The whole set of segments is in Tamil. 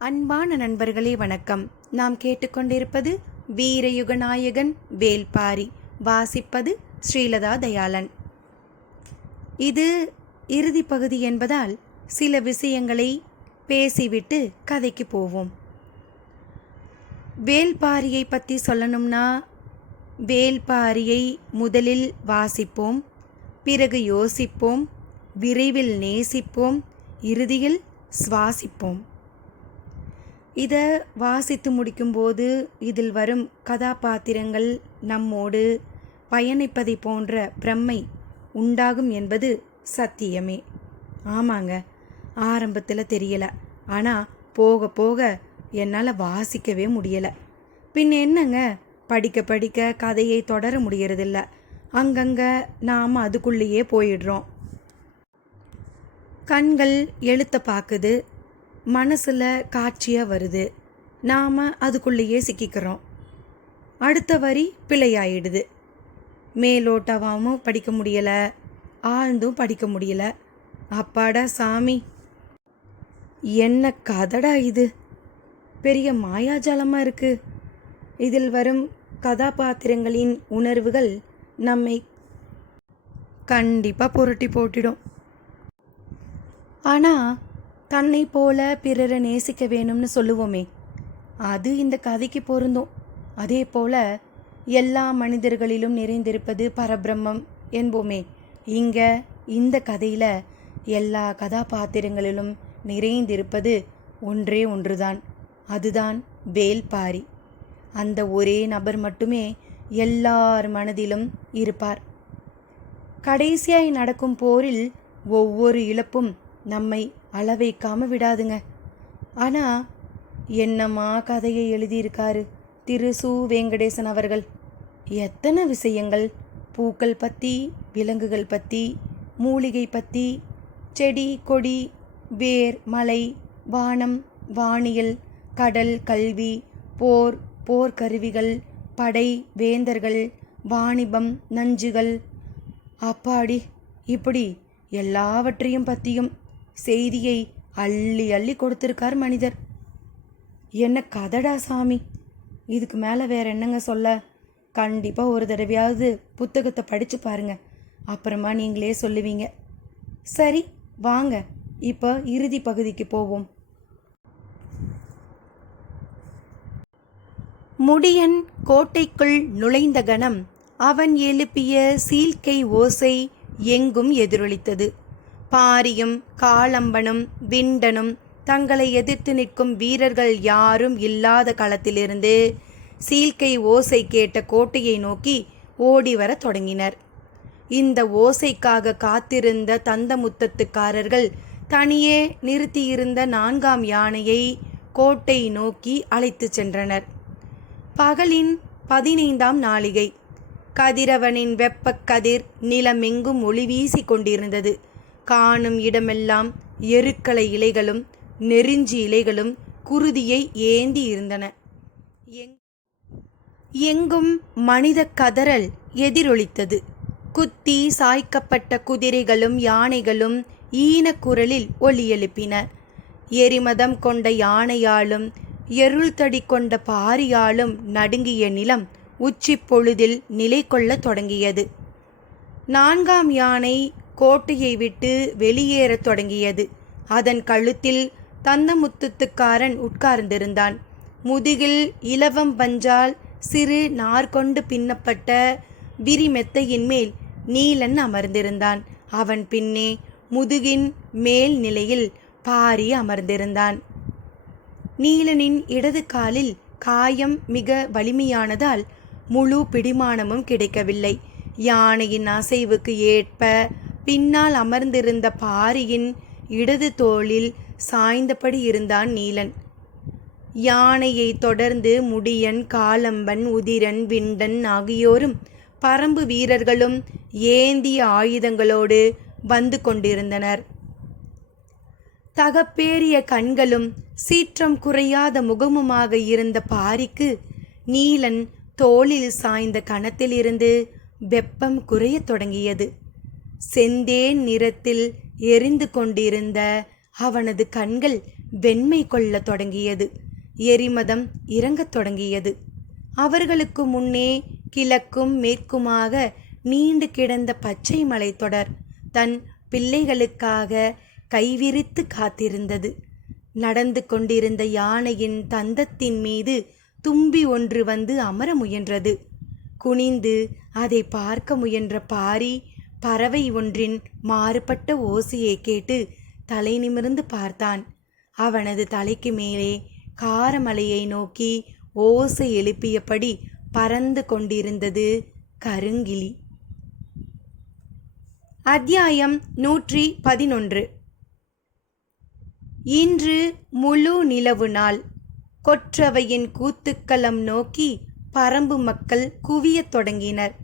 அன்பான நண்பர்களே வணக்கம். நாம் கேட்டுக்கொண்டிருப்பது வீரயுகநாயகன் வேல்பாரி. வாசிப்பது ஸ்ரீலதா தயாளன். இது இறுதி பகுதி என்பதால் சில விஷயங்களை பேசிவிட்டு கதைக்கு போவோம். வேல்பாரியை பற்றி சொல்லணும்னா, வேல்பாரியை முதலில் வாசிப்போம், பிறகு யோசிப்போம், விரைவில் நேசிப்போம், இறுதியில் சுவாசிப்போம். இதை வாசித்து முடிக்கும்போது இதில் வரும் கதாபாத்திரங்கள் நம்மோடு பயணிப்பதை போன்ற பிரமை உண்டாகும் என்பது சத்தியமே. ஆமாங்க, ஆரம்பத்தில் தெரியலை, ஆனால் போக போக என்னால் வாசிக்கவே முடியலை. பின் என்னங்க, படிக்க படிக்க கதையை தொடர முடியறதில்ல. அங்கங்கே நாம் அதுக்குள்ளேயே போயிடுறோம். கண்கள் எழுத்த பார்க்குது, மனசில் காட்சியாக வருது, நாம் அதுக்குள்ளேயே சிக்கிக்கிறோம். அடுத்த வரி பிழையாயிடுது. மேலோட்டவாகவும் படிக்க முடியலை, ஆழ்ந்தும் படிக்க முடியல. அப்பாடா சாமி, என்ன கதடா இது, பெரிய மாயாஜாலமாக இருக்குது. இதில் வரும் கதாபாத்திரங்களின் உணர்வுகள் நம்மை கண்டிப்பாக புரட்டி போட்டிடும். ஆனால் தன்னை போல பிறரை நேசிக்க வேணும்னு சொல்லுவோமே, அது இந்த கதைக்கு பொருந்தும். அதே போல் எல்லா மனிதர்களிலும் நிறைந்திருப்பது பரபிரம்மம் என்போமே, இங்கே இந்த கதையில் எல்லா கதாபாத்திரங்களிலும் நிறைந்திருப்பது ஒன்றே ஒன்றுதான். அதுதான் வேல்பாரி. அந்த ஒரே நபர் மட்டுமே எல்லார் மனதிலும் இருப்பார். கடைசியாய் நடக்கும் போரில் ஒவ்வொரு இழப்பும் நம்மை அளவைக்காம விடாதுங்க. ஆனால் என்னம்மா கதையை எழுதியிருக்காரு திரு சு. வெங்கடேசன் அவர்கள். எத்தனை விஷயங்கள், பூக்கள் பற்றி, விலங்குகள் பற்றி, மூலிகை பற்றி, செடி கொடி, வேர், மலை, வானம், வானியல், கடல், கல்வி, போர், போர்க்கருவிகள், படை, வேந்தர்கள், வாணிபம், நஞ்சுகள். அப்பாடி, இப்படி எல்லாவற்றையும் பற்றியும் செய்தியை அள்ளி அள்ளி கொடுத்திருக்கார் மனிதர். என்ன கதடா சாமி, இதுக்கு மேலே வேற என்னங்க சொல்ல. கண்டிப்பாக ஒரு தடவையாவது புத்தகத்தை படித்து பாருங்க, அப்புறமா நீங்களே சொல்லுவீங்க. சரி வாங்க, இப்போ இறுதி பகுதிக்கு போவோம். முடியன் கோட்டைக்குள் நுழைந்த கணம் அவன் எழுப்பிய சீல்கை ஓசை எங்கும் எதிரொலித்தது. பாரியும் காளம்பனும் விண்டனும் தங்களை எதிர்த்து நிற்கும் வீரர்கள் யாரும் இல்லாத களத்திலிருந்து சீல்கை ஓசை கேட்ட கோட்டையை நோக்கி ஓடி வர தொடங்கினர். இந்த ஓசைக்காக காத்திருந்த தந்தமுத்தத்துக்காரர்கள் தனியே நிறுத்தியிருந்த 4ஆம் யானையை கோட்டை நோக்கி அழைத்து சென்றனர். பகலின் 15ஆம் நாளிகை. கதிரவனின் வெப்பக் கதிர் நிலமெங்கும் ஒளி வீசி கொண்டிருந்தது. காணும் இடமெல்லாம் எருக்களை இலைகளும் நெருஞ்சி இலைகளும் குருதியை ஏந்தி இருந்தன. எங்கும் மனித கதறல் எதிரொலித்தது. குத்தி சாய்க்கப்பட்ட குதிரைகளும் யானைகளும் ஈனக்குரலில் ஒலி எழுப்பின. எரிமதம் கொண்ட யானையாலும் எருள் தடி கொண்ட பாரியாலும் நடுங்கிய நிலம் உச்சி பொழுதில் நிலை கொள்ள தொடங்கியது. 4ஆம் யானை கோட்டையை விட்டு வெளியேறத் தொடங்கியது. அதன் கழுத்தில் தந்தமுத்துக்காரன் உட்கார்ந்திருந்தான். முதுகில் இலவம் பஞ்சால் சிறு நார்கொண்டு பின்னப்பட்ட விரிமெத்தையின் மேல் நீலன் அமர்ந்திருந்தான். அவன் பின்னே முதுகின் மேல் நிலையில் பாரி அமர்ந்திருந்தான். நீலனின் இடது காலில் காயம் மிக வலிமையானதால் முழு பிடிமானமும் கிடைக்கவில்லை. யானையின் அசைவுக்கு ஏற்ப பின்னால் அமர்ந்திருந்த பாரியின் இடது தோளில் சாய்ந்தபடி இருந்தான் நீலன். யானையை தொடர்ந்து முடியன், காளம்பன், உதிரன், விண்டன் ஆகியோரும் பரம்பு வீரர்களும் ஏந்திய ஆயுதங்களோடு வந்து கொண்டிருந்தனர். தகப்பேறிய கண்களும் சீற்றம் குறையாத முகமுமாக இருந்த பாரிக்கு நீலன் தோளில் சாய்ந்த கணத்திலிருந்து வெப்பம் குறையத் தொடங்கியது. செந்தேன் நிறத்தில் எரிந்து கொண்டிருந்த அவனது கண்கள் வெண்மை கொள்ளத் தொடங்கியது. எரிமதம் இறங்கத் தொடங்கியது. அவர்களுக்கு முன்னே கிழக்கும் மேற்குமாக நீண்டு கிடந்த பச்சை மலைத்தொடர் தன் பிள்ளைகளுக்காக கைவிரித்து காத்திருந்தது. நடந்து கொண்டிருந்த யானையின் தந்தத்தின் மீது தும்பி ஒன்று வந்து அமர முயன்றது. குனிந்து அதை பார்க்க முயன்ற பாரி பறவை ஒன்றின் மாறுபட்ட ஓசையை கேட்டு தலை நிமிர்ந்து பார்த்தான். அவனது தலைக்கு மேலே காரமலையை நோக்கி ஓசை எழுப்பியபடி பறந்து கொண்டிருந்தது கருங்கிளி. அத்தியாயம் 111. இன்று முழு நிலவு நாள். கொற்றவையின் கூத்துக்களம் நோக்கி பரம்பு மக்கள் குவியத் தொடங்கினர்.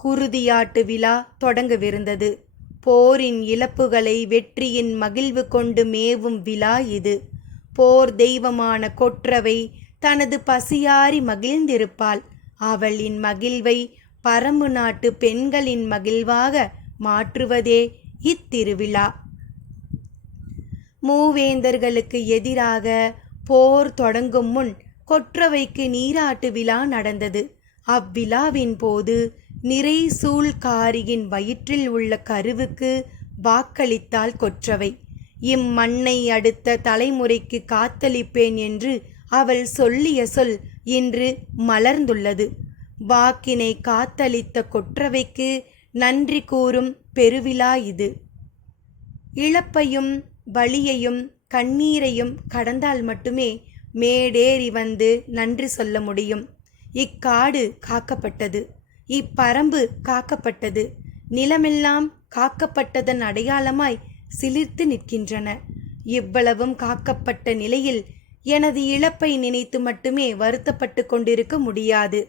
குருதியாட்டு விழா தொடங்கவிருந்தது. போரின் இழப்புகளை வெற்றியின் மகிழ்வு கொண்டு மேவும் விழா இது. போர் தெய்வமான கொற்றவை தனது பசியாரி மகிழ்ந்திருப்பாள். அவளின் மகிழ்வை பரம்பு நாட்டு பெண்களின் மகிழ்வாக மாற்றுவதே இத்திருவிழா. மூவேந்தர்களுக்கு எதிராக போர் தொடங்கும் முன் கொற்றவைக்கு நீராட்டு விழா நடந்தது. அவ்விழாவின் போது நிறை சூழ்காரியின் வயிற்றில் உள்ள கருவுக்கு வாக்களித்தாள் கொற்றவை. இம்மண்ணை அடுத்த தலைமுறைக்கு காத்தளிப்பேன் என்று அவள் சொல்லிய சொல் இன்று மலர்ந்துள்ளது. வாக்கினை காத்தளித்த கொற்றவைக்கு நன்றி கூறும் பெருவிழா இது. இழப்பையும் வலியையும் கண்ணீரையும் கடந்தால் மட்டுமே மேடேறி வந்து நன்றி சொல்ல முடியும். இக்காடு காக்கப்பட்டது, இப்பரம்பு காக்கப்பட்டது, நிலமெல்லாம் காக்கப்பட்டதன் அடையாளமாய் சிலிர்த்து நிற்கின்றன. இவ்வளவும் காக்கப்பட்ட நிலையில் எனது இழப்பை நினைத்து மட்டுமே வருத்தப்பட்டு கொண்டிருக்க முடியாது.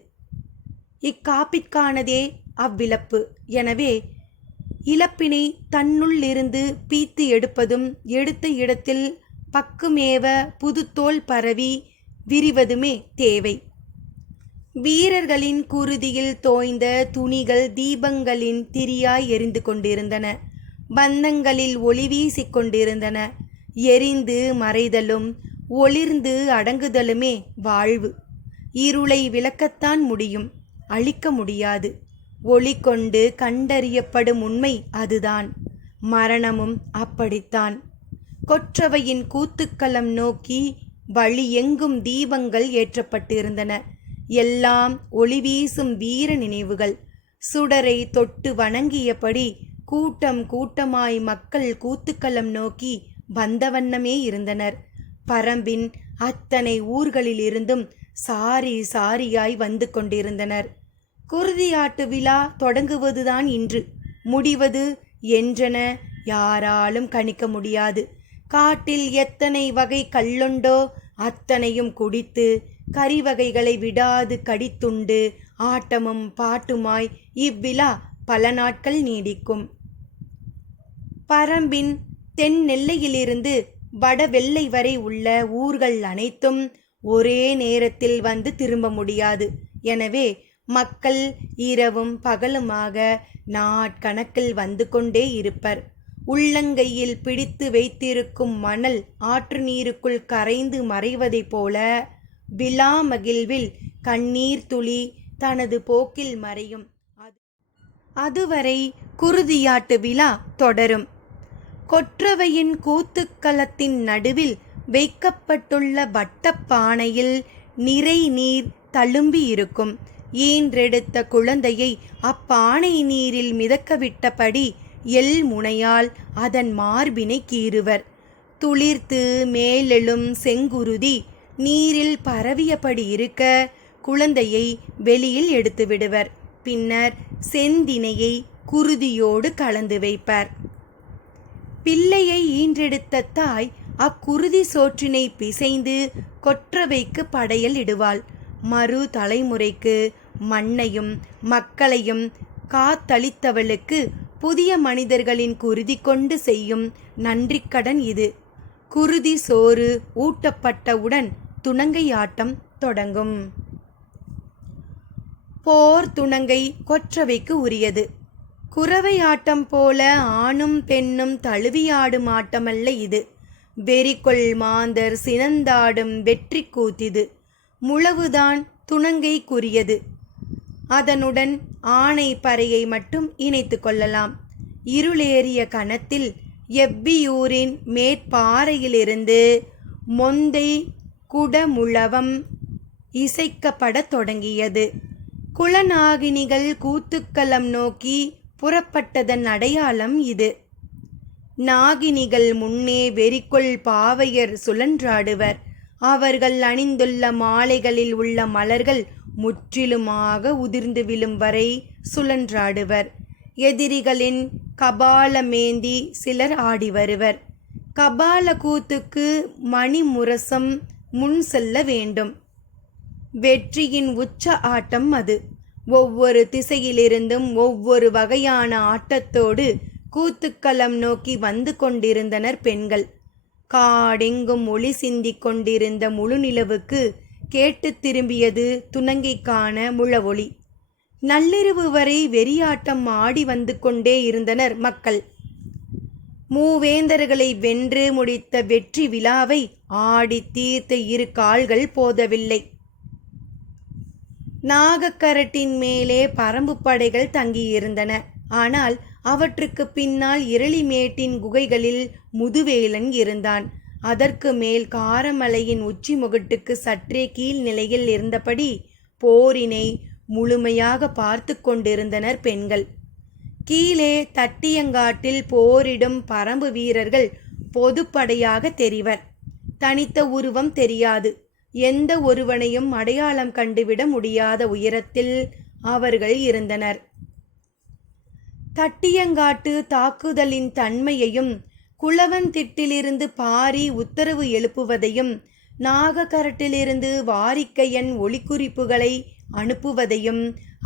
இக்காப்பிற்கானதே அவ்விழப்பு. எனவே இழப்பினை தன்னுள்ளிருந்து பீத்து எடுப்பதும் எடுத்த இடத்தில் பக்குமேவ புதுத்தோல் பரவி விரிவதுமே தேவை. வீரர்களின் குருதியில் தோய்ந்த துணிகள் தீபங்களின் திரியாய் எரிந்து கொண்டிருந்தன. பந்தங்களில் ஒளி வீசிக் கொண்டிருந்தன. எரிந்து மறைதலும் ஒளிர்ந்து அடங்குதலுமே வாழ்வு. இருளை விளக்கத்தான் முடியும், அழிக்க முடியாது. ஒளி கொண்டு கண்டறியப்படும் உண்மை அதுதான். மரணமும் அப்படித்தான். கொற்றவையின் கூத்துக்களம் நோக்கி வழி எங்கும் தீபங்கள் ஏற்றப்பட்டிருந்தன. எல்லாம் ஒளி வீசும் வீர நினைவுகள். சுடரை தொட்டு வணங்கியபடி கூட்டம் கூட்டமாய் மக்கள் கூத்துக்களம் நோக்கி வந்த வண்ணமே இருந்தனர். பரம்பின் அத்தனை ஊர்களிலிருந்தும் சாரி சாரியாய் வந்து கொண்டிருந்தனர். குருதியாட்டு விழா தொடங்குவதுதான் இன்று, முடிவது என்றென யாராலும் கணிக்க முடியாது. காட்டில் எத்தனை வகை கள்ளுண்டோ அத்தனையும் குடித்து கறிவகைகளை விடாது கடித்துண்டு ஆட்டமும் பாட்டுமாய் இவ்விழா பல நாட்கள் நீடிக்கும். பரம்பின் தென் நெல்லையிலிருந்து வடவெல்லை வரை உள்ள ஊர்கள் அனைத்தும் ஒரே நேரத்தில் வந்து திரும்ப முடியாது. எனவே மக்கள் இரவும் பகலுமாக நாட்கணக்கில் வந்து கொண்டே இருப்பர். உள்ளங்கையில் பிடித்து வைத்திருக்கும் மணல் ஆற்று நீருக்குள் கரைந்து மறைவதைப் போல விழா மகிழ்வில் கண்ணீர் துளி தனது போக்கில் மறையும். அதுவரை குருதியாட்டு விழா தொடரும். கொற்றவையின் கூத்துக்களத்தின் நடுவில் வைக்கப்பட்டுள்ள வட்டப்பானையில் நிறை நீர் தழும்பி இருக்கும். ஈன்றெடுத்த குழந்தையை அப்பானை நீரில் மிதக்கவிட்டபடி எள் முனையால் அதன் மார்பினை கீறுவர். துளிர்த்து மேலெழும் செங்குருதி நீரில் பரவியபடி இருக்க குழந்தையை வெளியில் எடுத்து விடுவர். பின்னர் செந்தினையை குருதியோடு கலந்து வைப்பர். பிள்ளையை ஈன்றெடுத்த தாய் அக்குருதி சோற்றினை பிசைந்து கொற்றவைக்கு படையல் இடுவாள். மறு தலைமுறைக்கு மண்ணையும் மக்களையும் காத்தளித்தவளுக்கு புதிய மனிதர்களின் குருதி கொண்டு செய்யும் நன்றிக்கடன் இது. குருதி சோறு ஊட்டப்பட்டவுடன் துணங்கையாட்டம் தொடங்கும். போர் துணங்கை கொற்றவைக்கு உரியது. குரவை ஆட்டம் போல ஆணும் பெண்ணும் தழுவியாடும் ஆட்டமல்ல இது. வெறிகொள் மாந்தர் சினந்தாடும் வெற்றி கூத்திது. முழவுதான் துணங்கைக்குரியது. அதனுடன் ஆனை பறையை மட்டும் இணைத்து கொள்ளலாம். இருளேறிய கணத்தில் எவ்வியூரின் மேற்பாறையிலிருந்து மொந்தை குடமுழவம் இசைக்கப்படத் தொடங்கியது. குலநாகினிகள் கூத்துக்களம் நோக்கி புறப்பட்டதன் அடையாளம் இது. நாகினிகள் முன்னே வெறிகொள் பாவையர் சுழன்றாடுவர். அவர்கள் அணிந்துள்ள மாலைகளில் உள்ள மலர்கள் முற்றிலுமாக உதிர்ந்து விழும் வரை சுழன்றாடுவர். எதிரிகளின் கபாலமேந்தி சிலர் ஆடி வருவர். கபால கூத்துக்கு மணிமுரசம் முன் செல்ல வேண்டும். வெற்றியின் உச்ச ஆட்டம் அது. ஒவ்வொரு திசையிலிருந்தும் ஒவ்வொரு வகையான ஆட்டத்தோடு கூத்துக்களம் நோக்கி வந்து கொண்டிருந்தனர் பெண்கள். காடெங்கும் ஒளி சிந்திக் கொண்டிருந்த முழுநிலவுக்கு கேட்டு திரும்பியது துணங்கைக்கான முழவொளி. நள்ளிரவு வரை வெறியாட்டம் ஆடி வந்து கொண்டே இருந்தனர் மக்கள். மூவேந்தர்களை வென்று முடித்த வெற்றி விழாவை ஆடி தீர்த்த இரு கால்கள் போதவில்லை. நாகக்கரட்டின் மேலே பரம்பு படைகள் தங்கியிருந்தன. ஆனால் அவற்றுக்கு பின்னால் இரளிமேட்டின் குகைகளில் முதுவேலன் இருந்தான். அதற்கு மேல் காரமலையின் உச்சி முகட்டுக்கு சற்றே கீழ் நிலையில் இருந்தபடி போரினை முழுமையாக பார்த்து கொண்டிருந்தனர் பெண்கள். கீழே தட்டியங்காட்டில் போரிடும் பரம்பு வீரர்கள் பொதுப்படையாக தெரிவர். தனித்த உருவம் தெரியாது. எந்த ஒருவனையும் அடையாளம் கண்டுவிட முடியாத உயரத்தில் அவர்கள் இருந்தனர். தட்டியங்காட்டு தாக்குதலின் தன்மையையும் குளவந்திட்டிலிருந்து பாரி உத்தரவு எழுப்புவதையும் நாகக்கரட்டிலிருந்து வாரிக்கையன் ஒளிக்குறிப்புகளை அனுப்புவதையும்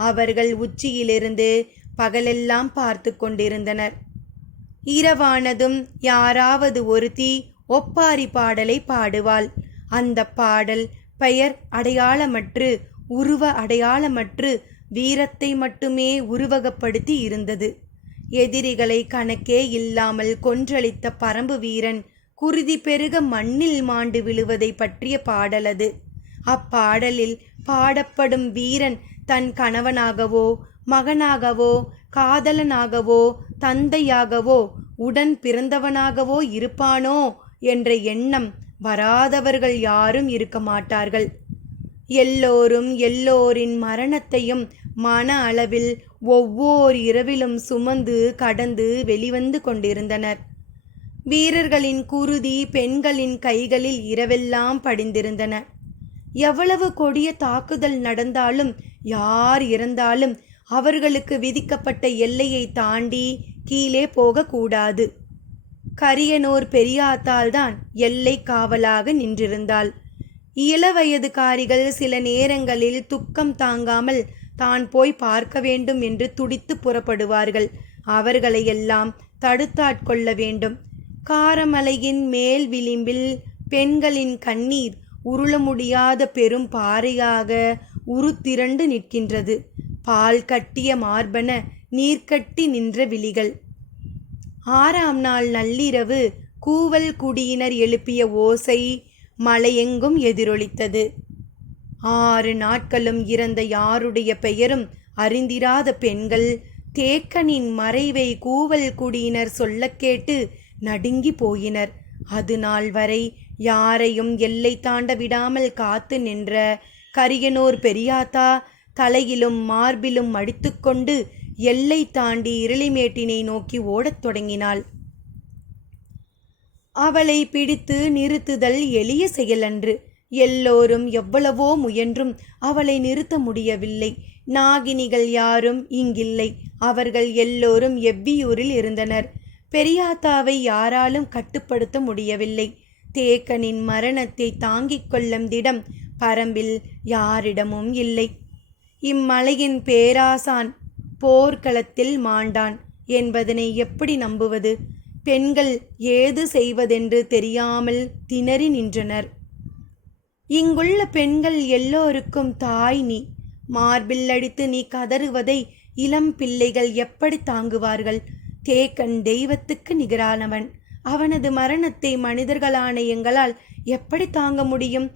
அவர்கள் உச்சியிலிருந்து பகலெல்லாம் பார்த்து கொண்டிருந்தனர். இரவானதும் யாராவது ஒருத்தி ஒப்பாரி பாடலை பாடுவாள். அந்த பாடல் பெயர் அடையாளமற்று உருவ அடையாளமற்று வீரத்தை மட்டுமே உருவகப்படுத்தி இருந்தது. எதிரிகளை கணக்கே இல்லாமல் கொன்றளித்த பரம்பு வீரன் குருதி பெருக மண்ணில் மாண்டு விழுவதை பற்றிய பாடலது. அப்பாடலில் பாடப்படும் வீரன் தன் கணவனாகவோ மகனாகவோ காதலனாகவோ தந்தையாகவோ உடன் பிறந்தவனாகவோ இருப்பானோ என்ற எண்ணம் வராதவர்கள் யாரும் இருக்க மாட்டார்கள். எல்லோரும் எல்லோரின் மரணத்தையும் மன அளவில் ஒவ்வொரு இரவிலும் சுமந்து கடந்து வெளிவந்து கொண்டிருந்தனர். வீரர்களின் குருதி பெண்களின் கைகளில் இரவெல்லாம் படிந்திருந்தன. எவ்வளவு கொடிய தாக்குதல் நடந்தாலும் யார் இறந்தாலும் அவர்களுக்கு விதிக்கப்பட்ட எல்லையை தாண்டி கீழே போகக்கூடாது. கரியனூர் பெரியாத்தால்தான் எல்லை காவலாக நின்றிருந்தாள். இளவயதுக்காரிகள் சில நேரங்களில் துக்கம் தாங்காமல் தான் போய் பார்க்க வேண்டும் என்று துடித்து புறப்படுவார்கள். அவர்களையெல்லாம் தடுத்தாட்கொள்ள வேண்டும். காரமலையின் மேல் விளிம்பில் பெண்களின் கண்ணீர் உருள முடியாத பெரும் பாறையாக உருத்திரண்டு நிற்கின்றது. பால் கட்டிய மார்பன நீர்க்கட்டி நின்ற விழிகள். 6ஆம் நாள் நள்ளிரவு கூவல் குடியினர் எழுப்பிய ஓசை மலையெங்கும் எதிரொலித்தது. 6 நாட்களும் இறந்த யாருடைய பெயரும் அறிந்திராத பெண்கள் தேக்கனின் மறைவை கூவல் குடியினர் சொல்ல கேட்டு நடுங்கி போயினர். அது நாள் வரை யாரையும் எல்லை தாண்ட விடாமல் காத்து நின்ற கரியனூர் பெரியாத்தா தலையிலும் மார்பிலும் அடித்துக்கொண்டு எல்லை தாண்டி இருளிமேட்டினை நோக்கி ஓடத் தொடங்கினாள். அவளை பிடித்து நிறுத்துதல் எளிய செயலன்று. எல்லோரும் எவ்வளவோ முயன்றும் அவளை நிறுத்த முடியவில்லை. நாகினிகள் யாரும் இங்கில்லை. அவர்கள் எல்லோரும் எவ்வியூரில் இருந்தனர். பெரியாத்தாவை யாராலும் கட்டுப்படுத்த முடியவில்லை. தேக்கனின் மரணத்தை தாங்கிக் கொள்ளும் திடம் பரம்பில் யாரிடமும் இல்லை. இம்மலையின் பேராசான் போர்க்களத்தில் மாண்டான் என்பதனை எப்படி நம்புவது? பெண்கள் ஏது செய்வதென்று தெரியாமல் திணறி நின்றனர். இங்குள்ள பெண்கள் எல்லோருக்கும் தாய் நீ. மார்பில் அடித்து நீ கதறுவதை இளம் பிள்ளைகள் எப்படி தாங்குவார்கள்? தேக்கன் தெய்வத்துக்கு நிகரானவன். அவனது மரணத்தை மனிதர்களான எங்களால் எப்படி தாங்க முடியும்?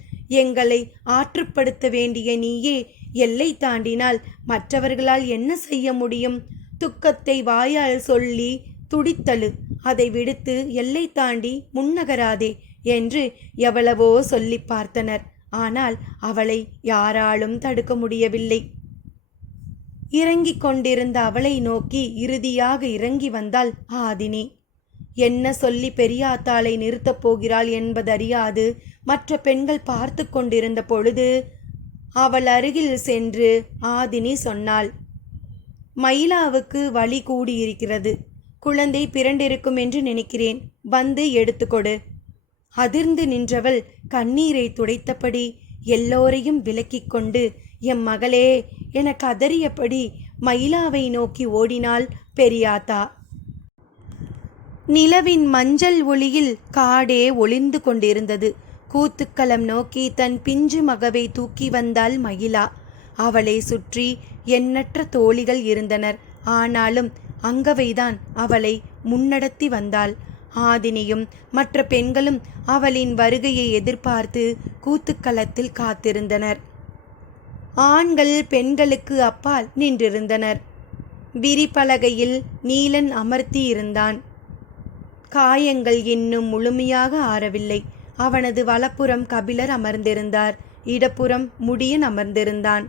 எங்களை ஆற்றுப்படுத்த வேண்டிய நீயே எல்லை தாண்டினால் மற்றவர்களால் என்ன செய்ய முடியும்? துக்கத்தை வாயால் சொல்லி துடித்தழு, அதை விடுத்து எல்லை தாண்டி முன்னகராதே என்று எவ்வளவோ சொல்லி பார்த்தனர். ஆனால் அவளை யாராலும் தடுக்க முடியவில்லை. இறங்கிக் கொண்டிருந்த அவளை நோக்கி இறுதியாக இறங்கி வந்தாள் ஆதினி. என்ன சொல்லி பெரியாத்தாளை நிறுத்தப் போகிறாள் என்பதறியாது மற்ற பெண்கள் பார்த்து கொண்டிருந்த பொழுது அவள் அருகில் சென்று ஆதினி சொன்னாள், மயிலாவுக்கு வலி கூடியிருக்கிறது. குழந்தை பிறண்டிருக்கும் என்று நினைக்கிறேன். வந்து எடுத்துக்கொடு. அதிர்ந்து நின்றவள் கண்ணீரை துடைத்தபடி எல்லோரையும் விலக்கிக் கொண்டு, எம் மகளே என கதறியபடி மயிலாவை நோக்கி ஓடினாள் பெரியாத்தா. நிலவின் மஞ்சள் ஒளியில் காடே ஒளிந்து கொண்டிருந்தது. கூத்துக்களம் நோக்கி தன் பிஞ்சு மகவை தூக்கி வந்தாள் மயிலா. அவளை சுற்றி எண்ணற்ற தோழிகள் இருந்தனர். ஆனாலும் அங்கவைதான் அவளை முன்னடத்தி வந்தாள். ஆதினியும் மற்ற பெண்களும் அவளின் வருகையை எதிர்பார்த்து கூத்துக்களத்தில் காத்திருந்தனர். ஆண்கள் பெண்களுக்கு அப்பால் நின்றிருந்தனர். விரிப்பலகையில் நீலன் அமர்த்தியிருந்தான். காயங்கள் இன்னும் முழுமையாக ஆறவில்லை. அவனது வலப்புறம் கபிலர் அமர்ந்திருந்தார். இடப்புறம் முடியன் அமர்ந்திருந்தான்.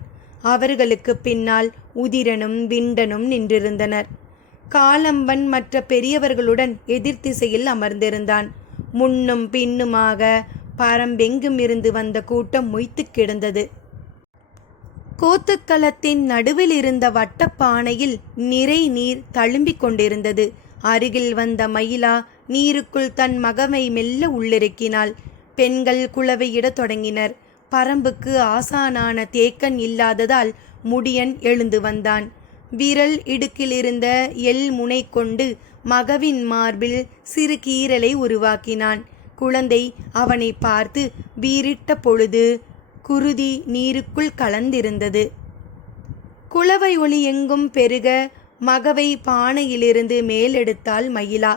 அவர்களுக்கு பின்னால் உதிரனும் விண்டனும் நின்றிருந்தனர். காலம்பன் மற்ற பெரியவர்களுடன் எதிர்த்திசையில் அமர்ந்திருந்தான். முன்னும் பின்னுமாக பரம்பெங்கும் இருந்து வந்த கூட்டம் மொய்த்து கிடந்தது. கூத்துக்களத்தின் நடுவில் இருந்த வட்டப்பானையில் நிறை நீர் தழும்பிக் கொண்டிருந்தது. அருகில் வந்த மயிலா நீருக்குள் தன் மகவை மெல்ல உள்ளிறக்கினாள். பெண்கள் குளவையிடத் தொடங்கினர். பரம்புக்கு ஆசானான தேக்கன் இல்லாததால் முடியன் எழுந்து வந்தான். விரல் இடுக்கிலிருந்த எல் முனை கொண்டு மகவின் மார்பில் சிறு கீறலை உருவாக்கினான். குழந்தை அவனை பார்த்து வீறிட்ட பொழுது குருதி நீருக்குள் கலந்திருந்தது. குளவை ஒளி எங்கும் பெருக மகவை பானையிலிருந்து மேலெடுத்தாள் மயிலா.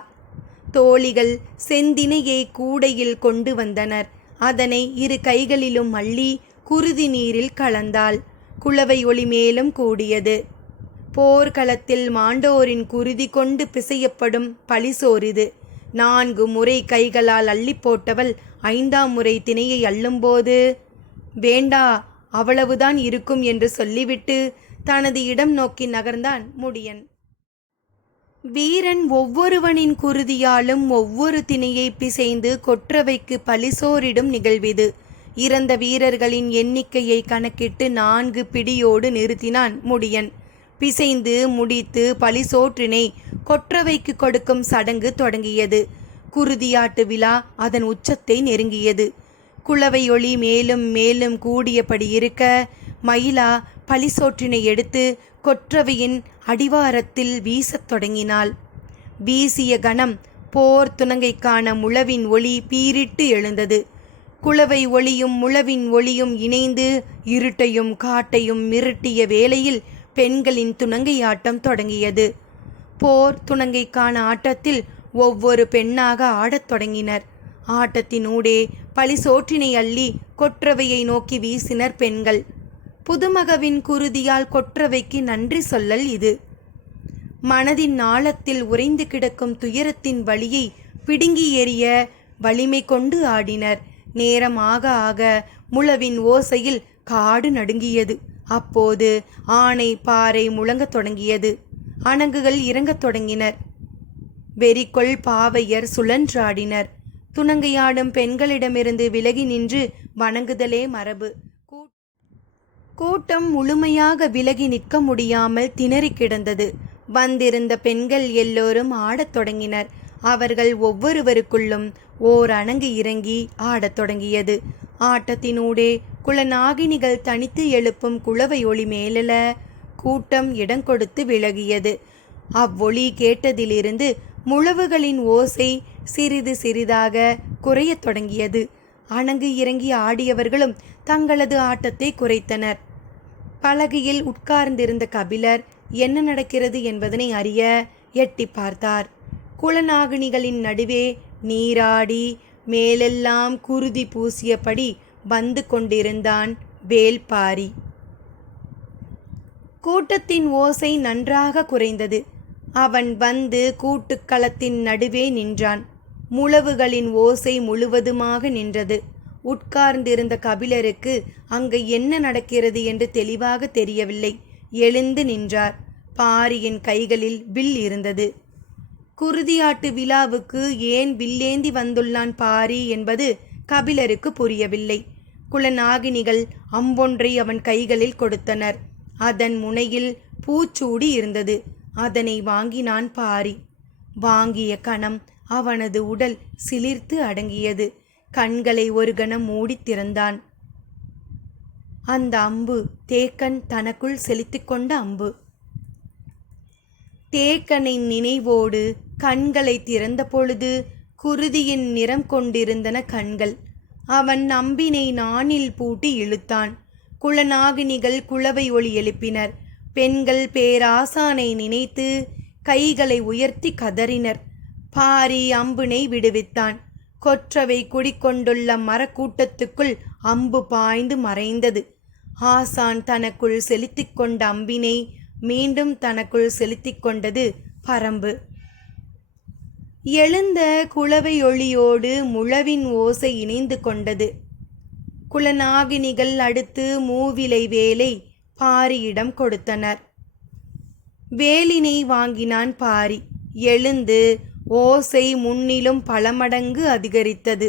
தோழிகள் செந்தினையை கூடையில் கொண்டு வந்தனர். அதனை இரு கைகளிலும் அள்ளி குருதி நீரில் கலந்தாள். குளவை ஒளி மேலும் கூடியது. போர்க்களத்தில் மாண்டோரின் குருதி கொண்டு பிசையப்படும் பழிசோரிது. 4 முறை கைகளால் அள்ளி போட்டவள் 5ஆம் முறை திணையை அள்ளும்போது, வேண்டா அவ்வளவுதான் இருக்கும் என்று சொல்லிவிட்டு தனது இடம் நோக்கி நகர்ந்தான் முடியன். வீரன் ஒவ்வொருவனின் குருதியாலும் ஒவ்வொரு திணையை பிசைந்து கொற்றவைக்கு பழிசோரிடும் நிகழ்விது. இறந்த வீரர்களின் எண்ணிக்கையை கணக்கிட்டு 4 பிடியோடு நிறுத்தினான் முடியன். பிசைந்து முடித்து பழிசோற்றினை கொற்றவைக்கு கொடுக்கும் சடங்கு தொடங்கியது. குருதியாட்டு விழா அதன் உச்சத்தை நெருங்கியது. குளவை ஒளி மேலும் மேலும் கூடியபடி இருக்க மயிலா பழிசோற்றினை எடுத்து கொற்றவையின் அடிவாரத்தில் வீசத் தொடங்கினாள். வீசிய கணம் போர் துணங்கைக்கான முழவின் ஒளி பீரிட்டு எழுந்தது. குளவை ஒளியும் முழவின் ஒளியும் இணைந்து இருட்டையும் காட்டையும் மிரட்டிய வேளையில் பெண்களின் துணங்கை ஆட்டம் தொடங்கியது. போர் துணங்கைக்கான ஆட்டத்தில் ஒவ்வொரு பெண்ணாக ஆடத் தொடங்கினர். ஆட்டத்தினூடே பழிசோற்றினை அள்ளி கொற்றவையை நோக்கி வீசினர் பெண்கள். புதுமகவின் குருதியால் கொற்றவைக்கு நன்றி சொல்லல் இது. மனதின் ஆழத்தில் உறைந்து கிடக்கும் துயரத்தின் வலியை பிடுங்கி எறிய வலிமை கொண்டு ஆடினர். நேரம் ஆக ஆக முழவின் ஓசையில் காடு நடுங்கியது. அப்போது ஆனை பாறை முழங்கத் தொடங்கியது. அணங்குகள் இறங்கத் தொடங்கினர். வெறிக்கொள் பாவையர் சுழன்றாடினர். துணங்கையாடும் பெண்களிடமிருந்து விலகி நின்று வணங்குதலே மரபு. கூட்டம் முழுமையாக விலகி நிற்க முடியாமல் திணறி கிடந்தது. வந்திருந்த பெண்கள் எல்லோரும் ஆடத் தொடங்கினர். அவர்கள் ஒவ்வொருவருக்குள்ளும் ஓர் அணங்கு இறங்கி ஆடத் தொடங்கியது. ஆட்டத்தினூடே குலநாகினிகள் தனித்து எழுப்பும் குளவை ஒளி மேலெழ கூட்டம் இடங்கொடுத்து விலகியது. அவ்வொளி கேட்டதிலிருந்து முழவுகளின் ஓசை சிறிது சிறிதாக குறையத் தொடங்கியது. அணங்கு இறங்கி ஆடியவர்களும் தங்களது ஆட்டத்தை குறைத்தனர். பலகையில் உட்கார்ந்திருந்த கபிலர் என்ன நடக்கிறது என்பதனை அறிய எட்டி பார்த்தார். குலநாகினிகளின் நடுவே நீராடி மேலெல்லாம் குருதி பூசியபடி வந்து கொண்டிருந்தான் வேள்பாரி. கூட்டத்தின் ஓசை நன்றாக குறைந்தது. அவன் வந்து கூட்டுக்களத்தின் நடுவே நின்றான். முழவுகளின் ஓசை முழுவதுமாக நின்றது. உட்கார்ந்திருந்த கபிலருக்கு அங்கு என்ன நடக்கிறது என்று தெளிவாக தெரியவில்லை. எழுந்து நின்றார். பாரியின் கைகளில் வில் இருந்தது. குருதியாட்டு விழாவுக்கு ஏன் வில்லேந்தி வந்துள்ளான் பாரி என்பது கபிலருக்கு புரியவில்லை. குலநாகினிகள் அம்பொன்றை அவன் கைகளில் கொடுத்தனர். அதன் முனையில் பூச்சூடி இருந்தது. அதனை வாங்கினான் பாரி. வாங்கிய கணம் அவனது உடல் சிலிர்த்து அடங்கியது. கண்களை ஒரு கணம் மூடி திறந்தான். அந்த அம்பு தேக்கன் தனக்குள் செலுத்திக் கொண்ட அம்பு. தேக்கனின் நினைவோடு கண்களை திறந்த பொழுது குருதியின் நிறம் கொண்டிருந்தன கண்கள். அவன் அம்பினை நாணில் பூட்டி இழுத்தான். குலநாகினிகள் குளவை ஒலி எழுப்பினர். பெண்கள் பேராசானை நினைத்து கைகளை உயர்த்தி கதறினர். பாரி அம்பினை விடுவித்தான். கொற்றவை குடிக்கொண்டுள்ள மரக்கூட்டத்துக்குள் அம்பு பாய்ந்து மறைந்தது. ஆசான் தனக்குள் செலுத்திக் கொண்ட அம்பினை மீண்டும் தனக்குள் செலுத்திக் கொண்டது பரம்பு. எழுந்த குளவையொளியோடு முழவின் ஓசை இணைந்து கொண்டது. குலநாகினிகள் அடுத்து மூவிலை வேலை பாரியிடம் கொடுத்தனர். வேலினை வாங்கினான் பாரி. எழுந்து ஓசை முன்னிலும் பல மடங்கு அதிகரித்தது.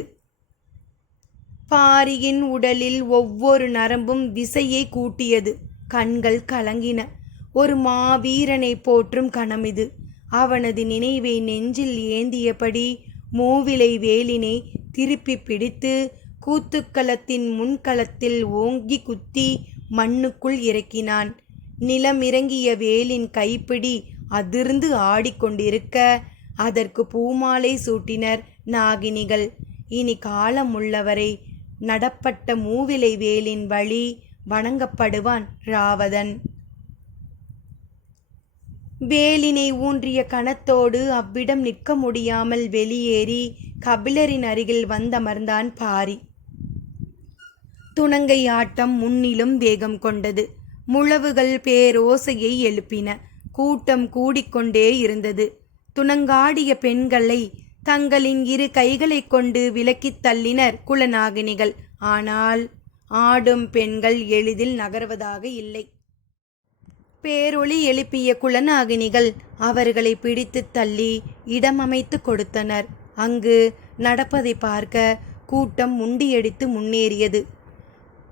பாரியின் உடலில் ஒவ்வொரு நரம்பும் விசையை கூட்டியது. கண்கள் கலங்கின. ஒரு மாவீரனை போற்றும் கணமிது. அவனது நினைவை நெஞ்சில் ஏந்தியபடி மூவிலை வேலினை திருப்பி பிடித்து கூத்துக்களத்தின் முன்களத்தில் ஓங்கி குத்தி மண்ணுக்குள் இறக்கினான். நிலமிறங்கிய வேலின் கைப்பிடி அதிர்ந்து ஆடிக்கொண்டிருக்க அதற்கு பூமாலை சூட்டினர் நாகினிகள். இனி காலம் உள்ளவரை நடப்பட்ட மூவிலை வேலின் வழி வணங்கப்படுவான் ராவதன். வேலினை ஊன்றிய கணத்தோடு அவ்விடம் நிற்க முடியாமல் வெளியேறி கபிலரின் அருகில் வந்தமர்ந்தான் பாரி. துணங்கை ஆட்டம் முன்னிலும் வேகம் கொண்டது. முழவுகள் பேரோசையை எழுப்பின. கூட்டம் கூடிக்கொண்டே இருந்தது. துணங்காடிய பெண்களை தங்களின் இரு கைகளை கொண்டு விலக்கித் தள்ளினர் குலநாகினிகள். ஆனால் ஆடும் பெண்கள் எளிதில் நகர்வதாக இல்லை. பேரொளி எழுப்பிய குலநாகினிகள் அவர்களை பிடித்து தள்ளி இடம் அமைத்து கொடுத்தனர். அங்கு நடப்பதை பார்க்க கூட்டம் முண்டியடித்து முன்னேறியது.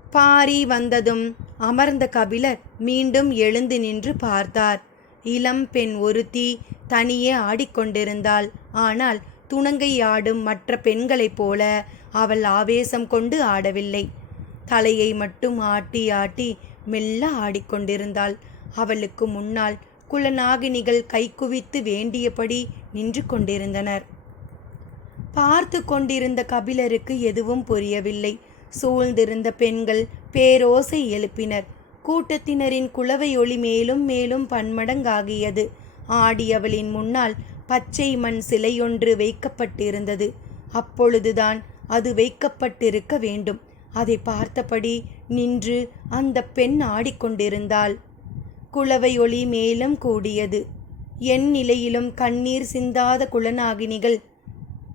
பாரி வந்ததும் அமர்ந்த கபிலர் மீண்டும் எழுந்து நின்று பார்த்தார். இளம் பெண் ஒருத்தி தனியே ஆடிக்கொண்டிருந்தாள். ஆனால் துணங்கை ஆடும் மற்ற பெண்களைப் போல அவள் ஆவேசம் கொண்டு ஆடவில்லை. தலையை மட்டும் ஆட்டி ஆட்டி மெல்ல ஆடிக்கொண்டிருந்தாள். அவளுக்கு முன்னால் குலநாகினிகள் கைக்குவித்து வேண்டியபடி நின்று கொண்டிருந்தனர். பார்த்து கொண்டிருந்த கபிலருக்கு எதுவும் புரியவில்லை. சூழ்ந்திருந்த பெண்கள் பேரோசை எழுப்பினர். கூட்டத்தினரின் குளவையொலி மேலும் மேலும் பன்மடங்காகியது. ஆடியவளின் முன்னால் பச்சை மண் சிலையொன்று வைக்கப்பட்டிருந்தது. அப்பொழுதுதான் அது வைக்கப்பட்டிருக்க வேண்டும். அதை பார்த்தபடி நின்று அந்த பெண் ஆடிக்கொண்டிருந்தாள். குளவையொலி மேலும் கூடியது. என் நிலையிலும் கண்ணீர் சிந்தாத குலநாகினிகள்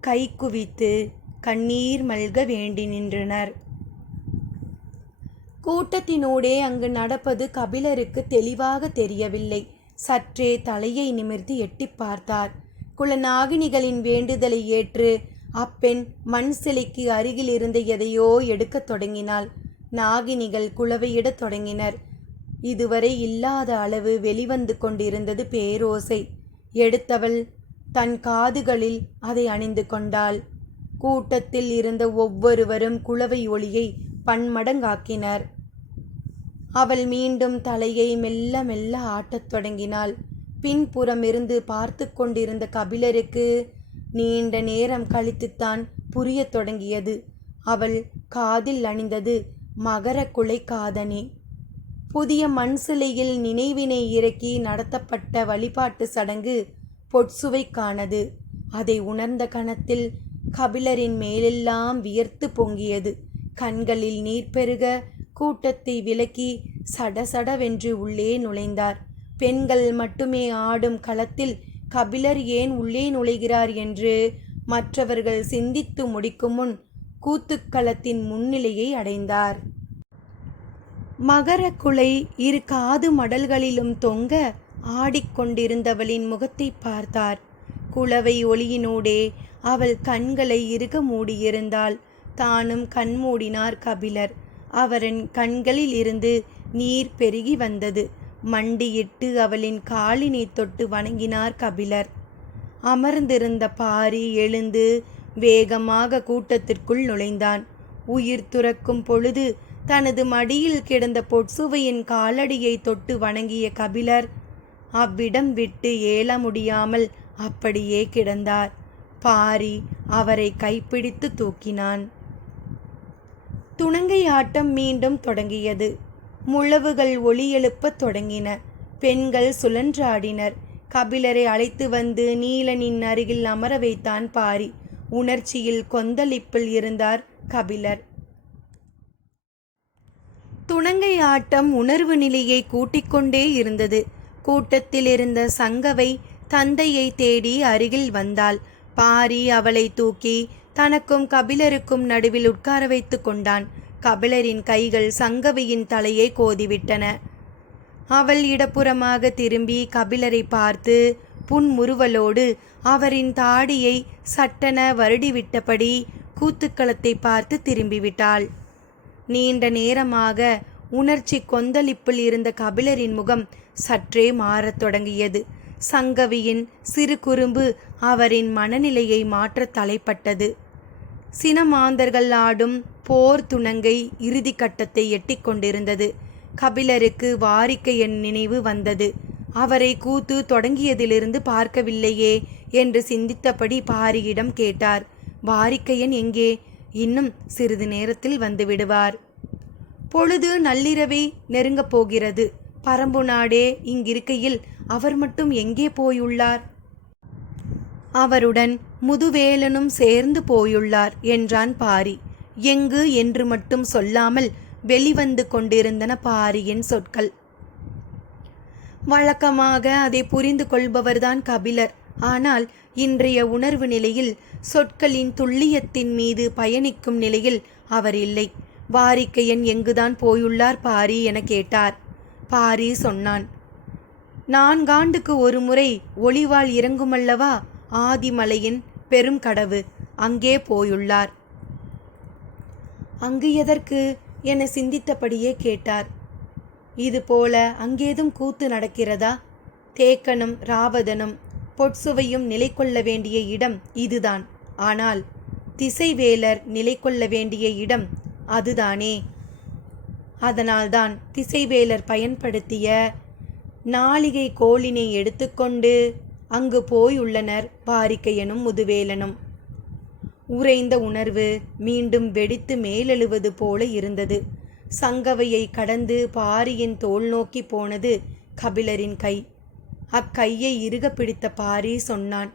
கை குவித்து கண்ணீர் மல்க வேண்டி நின்றனர். கூட்டத்தினோடே அங்கு நடப்பது கபிலருக்கு தெளிவாக தெரியவில்லை. சற்றே தலையை நிமிர்த்தி எட்டி பார்த்தார். குலநாகினிகளின் வேண்டுதலை ஏற்று அப்பெண் மண் சிலைக்கு அருகில் இருந்த எதையோ எடுக்கத் தொடங்கினாள். நாகினிகள் குளவையிடத் தொடங்கினர். இதுவரை இல்லாத அளவு வெளிவந்து கொண்டிருந்தது பேரோசை. எடுத்தவள் தன் காதுகளில் அதை அணிந்து கொண்டாள். கூட்டத்தில் இருந்த ஒவ்வொருவரும் குளவை ஒளியை பன்மடங்காக்கினர். அவள் மீண்டும் தலையை மெல்ல மெல்ல ஆட்டத் தொடங்கினாள். பின்புறமிருந்து பார்த்து கொண்டிருந்த கபிலருக்கு நீண்ட நேரம் கழித்துத்தான் புரியத் தொடங்கியது. அவள் காதில் அணிந்தது மகர குலை காதணி. புதிய மண் சிலையில் நினைவினை இறக்கி நடத்தப்பட்ட வழிபாட்டு சடங்கு பொற்சுவைக்கானது. அதை உணர்ந்த கணத்தில் கபிலரின் மேலெல்லாம் வியர்த்து பொங்கியது. கண்களில் நீர் பெருக கூட்டத்தை விலக்கி சடசடவென்று உள்ளே நுழைந்தார். பெண்கள் மட்டுமே ஆடும் களத்தில் கபிலர் ஏன் உள்ளே நுழைகிறார் என்று மற்றவர்கள் சிந்தித்து முடிக்கும் முன் கூத்துக்களத்தின் முன்னிலையை அடைந்தார். மகர குலை இரு காது மடல்களிலும் தொங்க ஆடிக்கொண்டிருந்தவளின் முகத்தை பார்த்தார். குளவை ஒளியினூடே அவள் கண்களை இறுக மூடியிருந்தாள். தானும் கண்மூடினார் கபிலர். அவரின் கண்களில் இருந்து நீர் பெருகி வந்தது. மண்டியிட்டு அவளின் காலினை தொட்டு வணங்கினார் கபிலர். அமர்ந்திருந்த பாரி எழுந்து வேகமாக கூட்டத்திற்குள் நுழைந்தான். உயிர் துறக்கும் பொழுது தனது மடியில் கிடந்த பொற்சுவையின் காலடியை தொட்டு வணங்கிய கபிலர் அவ்விடம் விட்டு ஏல முடியாமல் அப்படியே கிடந்தார். பாரி அவரை கைப்பிடித்து தூக்கினான். துணங்கை ஆட்டம் மீண்டும் தொடங்கியது. முழவுகள் ஒலி எழுப்பத் தொடங்கின. பெண்கள் சுழன்றாடினர். கபிலரை அழைத்து வந்து நீலனின் அருகில் அமர வைத்தான் பாரி. உணர்ச்சியில் கொந்தளிப்பில் இருந்தார் கபிலர். துணங்கை ஆட்டம் உணர்வு நிலையை கூட்டிக்கொண்டே இருந்தது. கூட்டத்தில் இருந்த சங்கவை தந்தையை தேடி அருகில் வந்தாள். பாரி அவளை தூக்கி தனக்கும் கபிலருக்கும் நடுவில் உட்கார வைத்து கொண்டான். கபிலரின் கைகள் சங்கவையின் தலையை கோதிவிட்டன. அவள் இடப்புறமாக திரும்பி கபிலரை பார்த்து புன்முறுவலோடு அவரின் தாடியை சட்டென வருடிவிட்டபடி கூத்துக்களத்தை பார்த்து திரும்பிவிட்டாள். நீண்ட நேரமாக உணர்ச்சி கொந்தளிப்பில் இருந்த கபிலரின் முகம் சற்றே மாறத் தொடங்கியது. சங்கவியின் சிறு குறும்பு அவரின் மனநிலையை மாற்ற தலைப்பட்டது. சினமாந்தர்கள் ஆடும் போர் துணங்கை இறுதி கட்டத்தை எட்டிக் கொண்டிருந்தது. கபிலருக்கு வாரிக்கையன் நினைவு வந்தது. அவரை கூத்து தொடங்கியதிலிருந்து பார்க்கவில்லையே என்று சிந்தித்தபடி பாரியிடம் கேட்டார். வாரிக்கையன் எங்கே? இன்னும் சிறிது நேரத்தில் வந்து விடுவார். பொழுது நள்ளிரவை நெருங்கப் போகிறது. பரம்பு நாடே இங்கிருக்கையில் அவர் மட்டும் எங்கே போயுள்ளார்? அவருடன் முதுவேலனும் சேர்ந்து போயுள்ளார் என்றான் பாரி. எங்கு என்று மட்டும் சொல்லாமல் வெளிவந்து கொண்டிருந்தன பாரியின் சொற்கள். வழக்கமாக அதை புரிந்து கொள்பவர்தான் கபிலர். ஆனால் இன்றைய உணர்வு நிலையில் சொற்களின் துல்லியத்தின் மீது பயணிக்கும் நிலையில் அவர் இல்லை. வாரிக்கையன் எங்குதான் போயுள்ளார் பாரி என கேட்டார். பாரி சொன்னான். 4 ஆண்டுக்கு ஒரு முறை ஒளிவாள் இறங்குமல்லவா ஆதிமலையின் பெரும் கடவு, அங்கே போயுள்ளார். அங்கு எதற்கு என சிந்தித்தபடியே கேட்டார். இது போல அங்கேதும் கூத்து நடக்கிறதா? தேக்கனும் ராவதனும் பொற்சுவையும் நிலை கொள்ள வேண்டிய இடம் இதுதான். ஆனால் திசைவேலர் நிலை கொள்ள வேண்டிய இடம் அதுதானே. அதனால்தான் திசைவேலர் பயன்படுத்திய நாளிகை கோலினை எடுத்துக்கொண்டு அங்கு போயுள்ளனர் வாரிக்கையனும் முதுவேலனும். உறைந்த உணர்வு மீண்டும் வெடித்து மேலெழுவது போல இருந்தது. சங்கவையை கடந்து பாரியின் தோள் நோக்கி போனது கபிலரின் கை. அக்கையை இறுக பிடித்த பாரி சொன்னான்.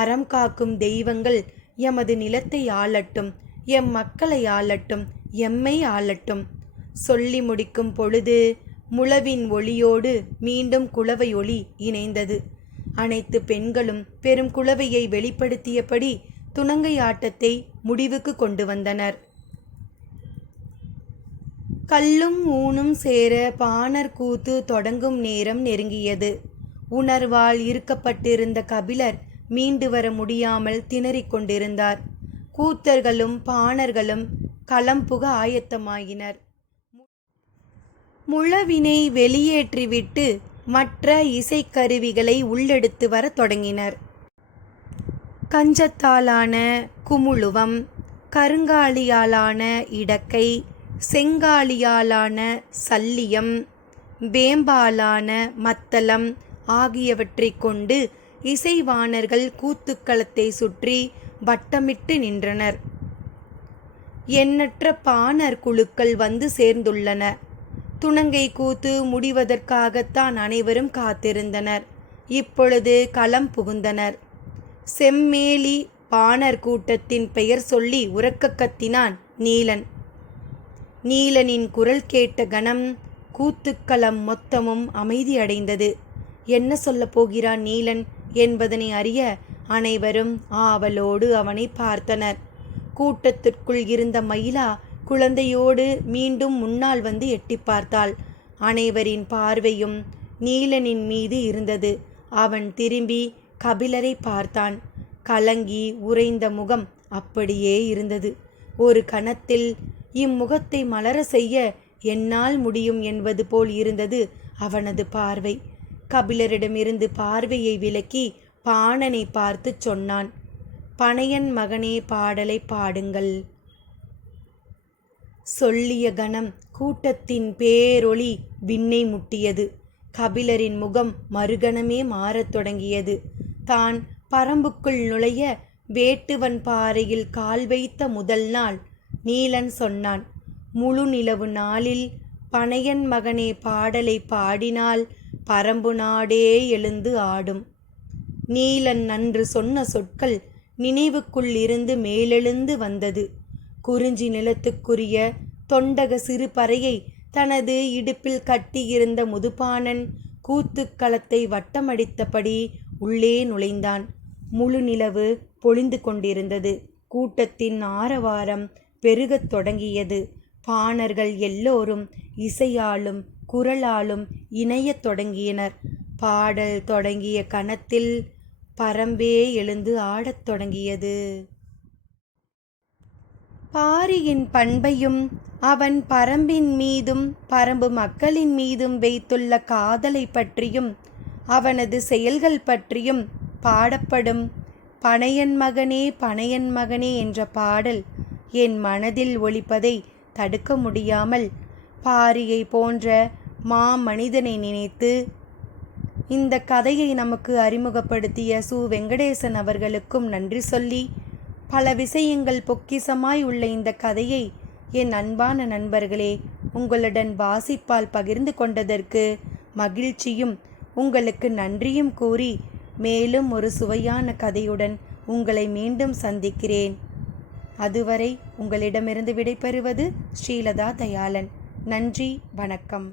அறம் காக்கும் தெய்வங்கள் எமது நிலத்தை ஆளட்டும், எம் மக்களை ஆளட்டும், எம்மை ஆளட்டும். சொல்லி முடிக்கும் பொழுது முழவின் ஒளியோடு மீண்டும் குளவை ஒளி இணைந்தது. அனைத்து பெண்களும் பெரும் குளவையை வெளிப்படுத்தியபடி துணங்கை ஆட்டத்தை முடிவுக்கு கொண்டு வந்தனர். கல்லும் ஊனும் சேர பாணர் கூத்து தொடங்கும் நேரம் நெருங்கியது. உணர்வால் இருக்கப்பட்டிருந்த கபிலர் மீண்டு வர முடியாமல் திணறிக் கொண்டிருந்தார். கூத்தர்களும் பாணர்களும் களம்புக ஆயத்தமாயினர். முழவினை வெளியேற்றிவிட்டு மற்ற இசைக்கருவிகளை உள்ளெடுத்து வர தொடங்கினர். கஞ்சத்தாலான குமுழுவம், கருங்காலியாலான இடக்கை, செங்காலியாலான சல்லியம், வேம்பாலான மத்தளம் ஆகியவற்றை கொண்டு இசைவாணர்கள் கூத்துக்களத்தை சுற்றி வட்டமிட்டு நின்றனர். எண்ணற்ற பாணர் குழுக்கள் வந்து சேர்ந்துள்ளன. துணங்கை கூத்து முடிவதற்காகத்தான் அனைவரும் காத்திருந்தனர். இப்பொழுது களம் புகுந்தனர். செம்மேலி பாணர் கூட்டத்தின் பெயர் சொல்லி உரக்க கத்தினான் நீலன். நீலனின் குரல் கேட்ட கணம் கூத்துக்களம் மொத்தமும் அமைதியடைந்தது. என்ன சொல்லப் போகிறான் நீலன் என்பதனை அறிய அனைவரும் ஆவலோடு அவனை பார்த்தனர். கூட்டத்திற்குள் இருந்த மயிலா குழந்தையோடு மீண்டும் முன்னால் வந்து எட்டி பார்த்தாள். அனைவரின் பார்வையும் நீலனின் மீது இருந்தது. அவன் திரும்பி கபிலரை பார்த்தான். கலங்கி உறைந்த முகம் அப்படியே இருந்தது. ஒரு கணத்தில் இம்முகத்தை மலர செய்ய என்னால் முடியும் என்பது போல் இருந்தது அவனது பார்வை. கபிலரிடமிருந்து பார்வையை விலக்கி பாணனை பார்த்து சொன்னான், பனையன் மகனே, பாடலை பாடுங்கள். சொல்லிய கணம் கூட்டத்தின் பேரொளி விண்ணை முட்டியது. கபிலரின் முகம் மறுகணமே மாறத் தொடங்கியது. தான் பரம்புக்குள் நுழைய வேட்டுவன் பாறையில் கால் வைத்த முதல் நாள் நீலன் சொன்னான், முழு நிலவு நாளில் பனையன் மகனே பாடலை பாடினால் பரம்பு நாடே எழுந்து ஆடும். நீலன் அன்று சொன்ன சொற்கள் நினைவுக்குள் இருந்து மேலெழுந்து வந்தது. குறிஞ்சி நிலத்துக்குரிய தொண்டக சிறு பறையை தனது இடுப்பில் கட்டியிருந்த முதுபாணன் கூத்துக்களத்தை வட்டமடித்தபடி உள்ளே நுழைந்தான். முழு நிலவு பொழிந்து கொண்டிருந்தது. கூட்டத்தின் ஆரவாரம் பெருகத் தொடங்கியது. பாணர்கள் எல்லோரும் இசையாலும் குரலாலும் இணையத் தொடங்கினர். பாடல் தொடங்கிய கணத்தில் பரம்பே எழுந்து ஆடத் தொடங்கியது. பாரியின் பண்பையும் அவன் பரம்பின் மீதும் பரம்பு மக்களின் மீதும் வைத்துள்ள காதலை பற்றியும் அவனது செயல்கள் பற்றியும் பாடப்படும் பனையன் மகனே பனையன் மகனே என்ற பாடல் என் மனதில் ஒலிப்பதை தடுக்க முடியாமல் பாரியை போன்ற மாமனிதனை நினைத்து இந்த கதையை நமக்கு அறிமுகப்படுத்திய சு. வெங்கடேசன் அவர்களுக்கும் நன்றி சொல்லி, பல விஷயங்கள் பொக்கிசமாய் உள்ள இந்த கதையை என் அன்பான நண்பர்களே உங்களுடன் வாசிப்பால் பகிர்ந்து கொண்டதற்கு மகிழ்ச்சியும் உங்களுக்கு நன்றியும் கூறி, மேலும் ஒரு சுவையான கதையுடன் உங்களை மீண்டும் சந்திக்கிறேன். அதுவரை உங்களிடமிருந்து விடைபெறுவது ஸ்ரீலதா தயாளன். நன்றி, வணக்கம்.